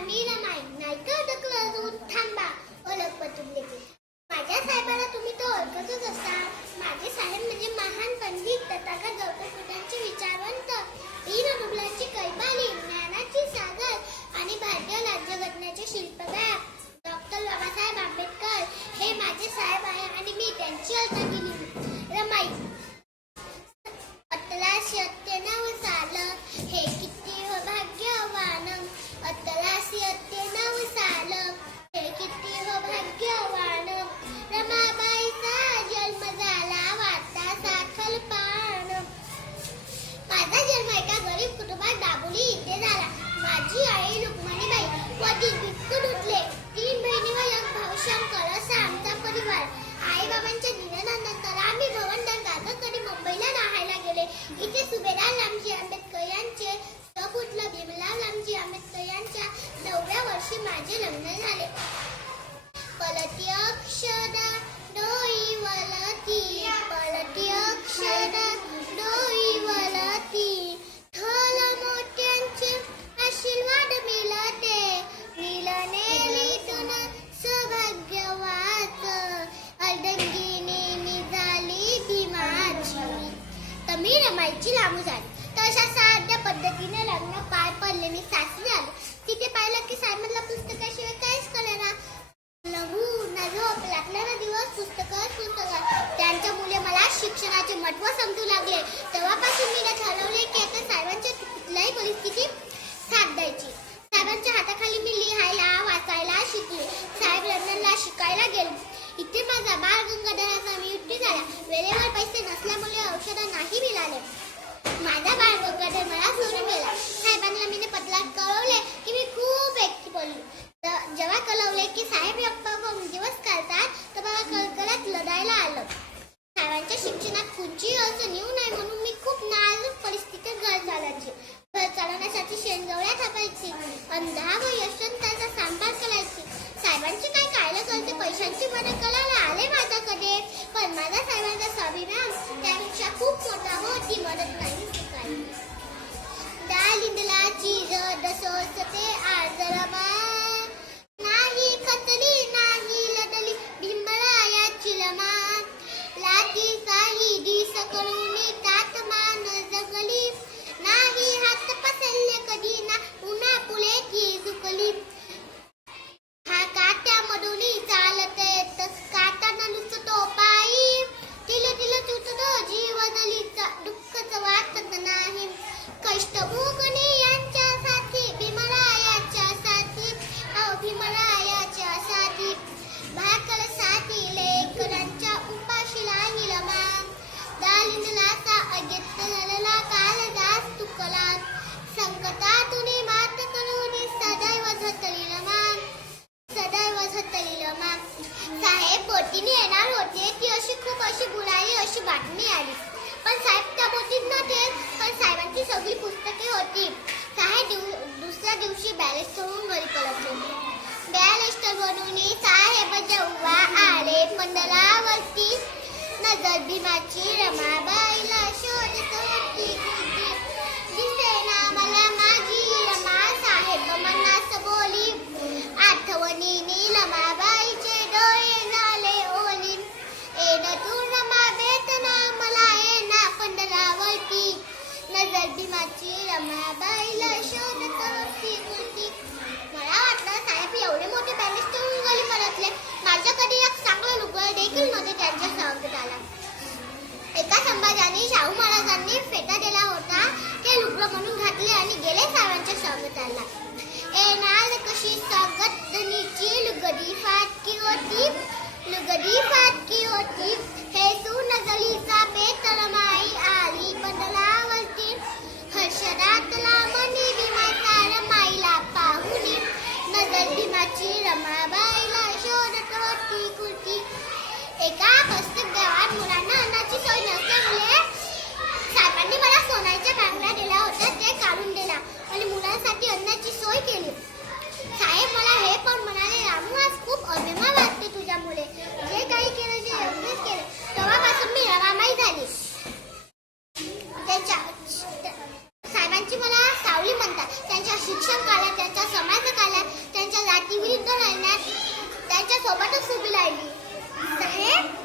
मी नाही का अडकलं थांबा ओळख पटवून देते. माझ्या साहेबाला तुम्ही तर ओळखतच असाल सुभेदार आंबेडकर यांचे सपुत्र भीमराव लामजी आंबेडकर यांच्या नवव्या वर्षी माझे लग्न झाले. पलती अक्षरा डोई वलती पलती अक्षरा डोई वलती थल मोत्यांचे आशीर्वाद मिळते. मिलने लिटून सौभाग्यवाच अर्धंगिनी निघाली भीमाची. तर मी रमाईची लांबू झाली तशा साध्या पद्धतीने लग्न पार पडले. मी सासरी आलो तिथे पाहिलं की सायमनला पुस्तकाशिवाय काहीच कळेना. लघु नझोप लागलेला दिवस पुस्तकं पुस्तक त्यांच्या मुले मला शिक्षणाचे महत्त्व अंधा व यशवंताचा सांभाळ करायची. साहेबांची काय कायला करते? पैशांची मदत कलाला आले माझ्याकडे. पण माझ्या साहेबांचा स्वाभिमान त्यापेक्षा खूप मोठा हो ती मदत नाही बॅलेस्टर साहेब जेव्हा आले पंधरावरती नजर भीमाची रमाबाईला शोध आणि शाहू महाराजांनी फेटा दिला होता. ते लुगडं म्हणून घातले आणि गेले साहेबांच्या स्वागताला येणार कशी स्वागतनीची लुगडी फाटकी होती लुगडी फाटकी होती. हे नजलीचा बेतरमाई आली बदलावरती. हर्षदातला मनी भीमाचा माईला पाहुनी नजर भीमाची रमाबाईला शोधत होती कुर्ती. एका काढून दिला. आणि मुलांसाठी अन्नाची सोय केली. साहेब मला हे पण म्हणाले रामू आज खूप अभिमान वाटते तुझ्यामुळे. जे काही केलं ते योग्यच केलं. तेव्हापासून मी रवामाई झाली. त्यांच्या साहेबांची मला सावली म्हणतात. त्यांच्या शिक्षण काळात त्यांच्या समाज काळात त्यांच्या जातीविरुद्ध लढण्यात त्यांच्यासोबतच उभी राहिली. साहेब